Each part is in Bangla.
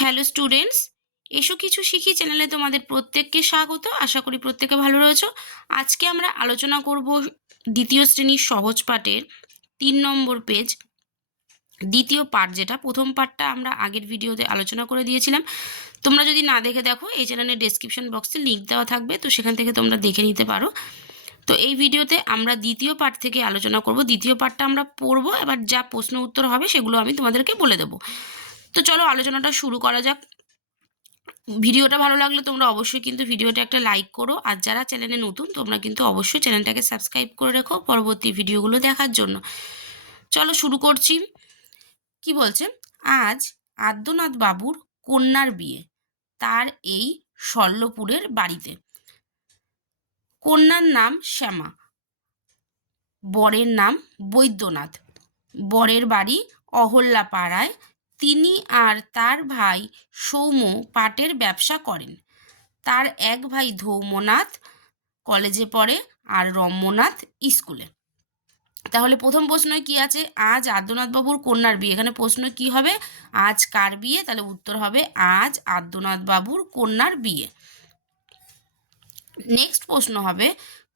হ্যালো স্টুডেন্টস, এসো কিছু শিখি চ্যানেলে তোমাদের প্রত্যেককে স্বাগত। আশা করি প্রত্যেকে ভালো রয়েছো। আজকে আমরা আলোচনা করব দ্বিতীয় শ্রেণীর সহজ পাঠের 3 নম্বর পেজ দ্বিতীয় পার্ট, যেটা প্রথম পার্টটা আমরা আগের ভিডিওতে আলোচনা করে দিয়েছিলাম। তোমরা যদি না দেখে দেখো, এই চ্যানেলের ডেসক্রিপশন বক্সে লিঙ্ক দেওয়া থাকবে, তো সেখান থেকে তোমরা দেখে নিতে পারো। তো এই ভিডিওতে আমরা দ্বিতীয় পার্ট থেকে আলোচনা করব। দ্বিতীয় পার্টটা আমরা পড়বো, এবার যা প্রশ্ন উত্তর হবে সেগুলো আমি তোমাদেরকে বলে দেবো। তো চলো আলোচনাটা শুরু করা যাক। ভিডিওটা ভালো লাগলে তোমরা অবশ্যই কিন্তু ভিডিওটা একটা লাইক করো, আর যারা চ্যানেলে নতুন তোমরা কিন্তু অবশ্যই চ্যানেলটাকে সাবস্ক্রাইব করে রেখো পরবর্তী ভিডিওগুলো দেখার জন্য। চলো শুরু করছি। কি বলছে? আজ আদ্যনাথ বাবুর কন্যার বিয়ে তার এই শল্যপুরের বাড়িতে। কন্যার নাম শ্যামা, বরের নাম বৈদ্যনাথ। বরের বাড়ি অহল্যাপাড়ায়। তিনি আর তার ভাই সৌম্য পাটের ব্যবসা করেন। তার এক ভাই ধৌম্যনাথ কলেজে পড়ে আর রম্যনাথ স্কুলে। তাহলে প্রথম প্রশ্নয় কি আছে? আজ আদ্যনাথবাবুর কন্যার বিয়ে। এখানে প্রশ্ন কি হবে? আজ কার বিয়ে? তাহলে উত্তর হবে আজ আদ্যনাথবাবুর কন্যার বিয়ে। নেক্সট প্রশ্ন হবে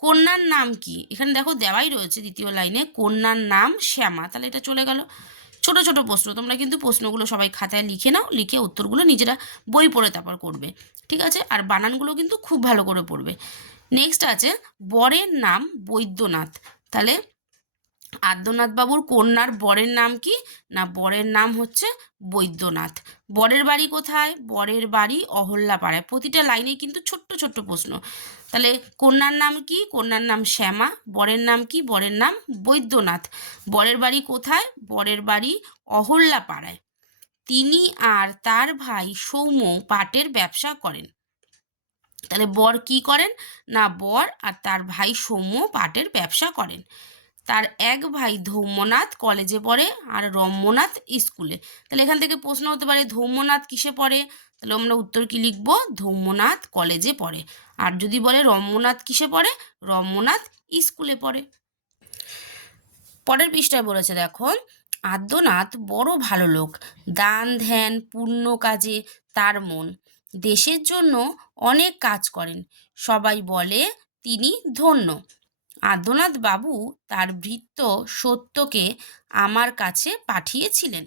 কন্যার নাম কি? এখানে দেখো দেওয়াই রয়েছে দ্বিতীয় লাইনে, কন্যার নাম শ্যামা। তাহলে এটা চলে গেল। ছোট ছোট প্রশ্ন, তোমরা কিন্তু প্রশ্নগুলো সবাই খাতায় লিখে নাও, লিখে উত্তরগুলো নিজেরা বই পড়ে তারপর করবে, ঠিক আছে? আর বানানগুলো কিন্তু খুব ভালো করে পড়বে। নেক্সট আছে বরের নাম বৈদ্যনাথ। তাহলে আদ্যনাথবাবুর কন্যার বরের নাম কি? না, বরের নাম হচ্ছে বৈদ্যনাথ। বরের বাড়ি কোথায়? বরের বাড়ি অহল্যাপাড়ায়। প্রতিটা লাইনে কিন্তু ছোট্ট ছোট্ট প্রশ্ন। তাহলে কন্যার নাম কি? কন্যার নাম শ্যামা। বরের নাম কি? বরের নাম বৈদ্যনাথ। বরের বাড়ি কোথায়? বরের বাড়ি অহল্যাপাড়ায়। তিনি আর তার ভাই সৌম্য পাটের ব্যবসা করেন। তাহলে বর কি করেন? না, বর আর তার ভাই সৌম্য পাটের ব্যবসা করেন। তার এক ভাই ধৌম্যনাথ কলেজে পড়ে আর রম্যনাথ স্কুলে। তাহলে এখান থেকে প্রশ্ন হতে পারে ধৌম্যনাথ কিসে পড়ে? তাহলে আমরা উত্তর কি লিখব? ধৌম্যনাথ কলেজে পড়ে। আর যদি বলে রম্যনাথ কিসে পড়ে? রম্যনাথ স্কুলে পড়ে। পরের পৃষ্ঠায় বলেছে দেখো, আদ্যনাথ বড় ভালো লোক, দান ধ্যান পুণ্য কাজে তার মন, দেশের জন্য অনেক কাজ করেন, সবাই বলে তিনি ধন্য। আদ্যনাথ বাবু তার ভৃত্য সত্যকে আমার কাছে পাঠিয়েছিলেন।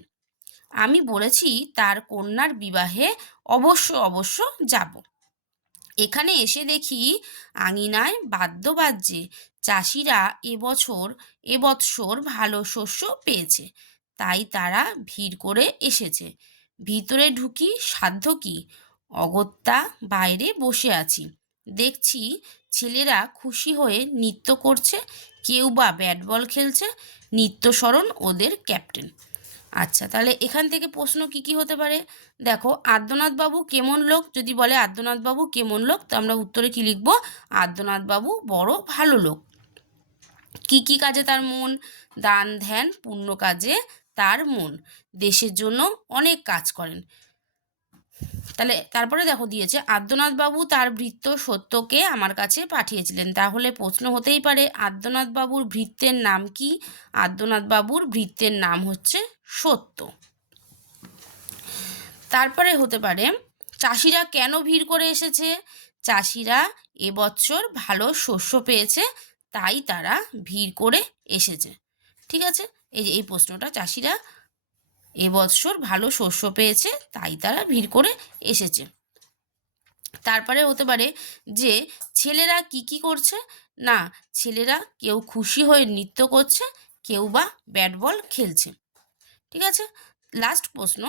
আমি বলেছি তার কন্যার বিবাহে অবশ্য অবশ্য যাব। এখানে এসে দেখি আঙিনায় বাদ্যবাজ্যে চাষিরা এবছর ভালো শস্য পেয়েছে, তাই তারা ভিড় করে এসেছে। ভিতরে ঢুকি সাধ্য কি, অগত্যা বাইরে বসে আছি। দেখছি ছেলেরা খুশি হয়ে নৃত্য করছে, কেউ বা ব্যাট বল খেলছে। নিত্যস্মরণ ওদের ক্যাপ্টেন। আচ্ছা, তাহলে এখান থেকে প্রশ্ন কি কি হতে পারে? দেখো, আদ্যনাথ বাবু কেমন লোক? যদি বলে আদ্যনাথ বাবু কেমন লোক, তো আমরা উত্তরে কি লিখব? আদ্যনাথ বাবু বড় ভালো লোক। কি কি কাজে তার মন? দান ধ্যান পুণ্য কাজে তার মন, দেশের জন্য অনেক কাজ করেন। তাহলে তারপরে দেখো দিয়েছে আদ্যনাথ বাবু তার ভৃত্য সত্যকে আমার কাছে পাঠিয়েছিলেন। তাহলে প্রশ্ন হতেই পারে আদ্যনাথ বাবুর ভৃত্যের নাম কি? আদ্যনাথ বাবুর ভৃত্যের নাম হচ্ছে সত্য। তারপরে হতে পারে চাষিরা কেন ভিড় করে এসেছে? চাষিরা এবছর ভালো শস্য পেয়েছে, তাই তারা ভিড় করে এসেছে। ঠিক আছে, এই যে এই প্রশ্নটা, চাষিরা এবছর ভালো শস্য পেয়েছে তাই তারা ভিড় করে এসেছে। তারপরে হতে পারে যে ছেলেরা কি কি করছে? না, ছেলেরা কেউ খুশি হয়ে নৃত্য করছে, কেউ বা ব্যাট বল খেলছে। ঠিক আছে, লাস্ট প্রশ্ন,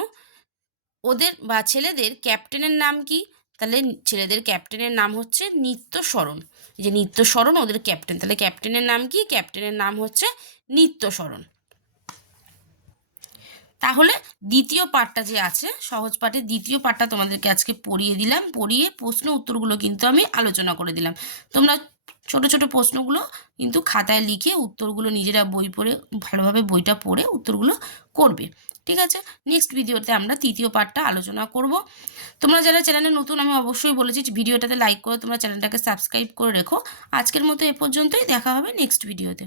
ওদের বা ছেলেদের ক্যাপ্টেনের নাম কি? তাহলে ছেলেদের ক্যাপ্টেনের নাম হচ্ছে নিত্যস্মরণ। যে নিত্যস্মরণ ওদের ক্যাপ্টেন। তাহলে ক্যাপ্টেনের নাম কি? ক্যাপ্টেনের নাম হচ্ছে নিত্যস্মরণ। তাহলে দ্বিতীয় পার্টটা যে আছে, সহজ পাঠের দ্বিতীয় পার্টটা তোমাদেরকে আজকে পড়িয়ে দিলাম। পড়িয়ে প্রশ্ন উত্তরগুলো কিন্তু আমি আলোচনা করে দিলাম। তোমরা ছোট ছোট প্রশ্নগুলো কিন্তু খাতায় লিখে উত্তরগুলো নিজেরা বই পড়ে ভালোভাবে বইটা পড়ে উত্তরগুলো করবে। ঠিক আছে, নেক্সট ভিডিওতে আমরা তৃতীয় পার্টটা আলোচনা করব। তোমরা যারা চ্যানেলে নতুন, আমি অবশ্যই বলেছি ভিডিওটাতে লাইক করে তোমরা চ্যানেলটাকে সাবস্ক্রাইব করে রেখো। আজকের মতো এ পর্যন্তই, দেখা হবে নেক্সট ভিডিওতে।